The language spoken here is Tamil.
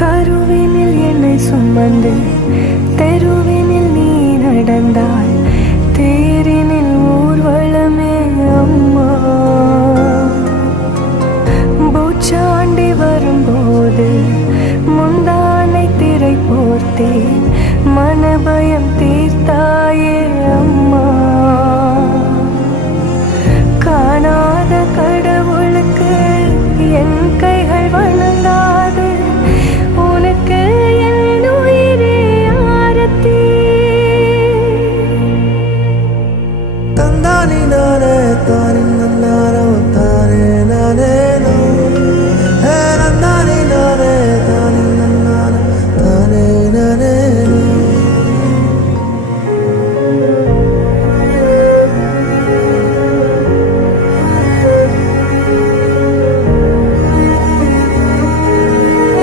கருவினில் என்னை சுமந்து தெருவினில் நீ நடந்தாய், தேரினில் ஊர்வலமே அம்மா. பூச்சாண்டி வரும்போது முந்தானை திரை போர்த்தேன், மனபய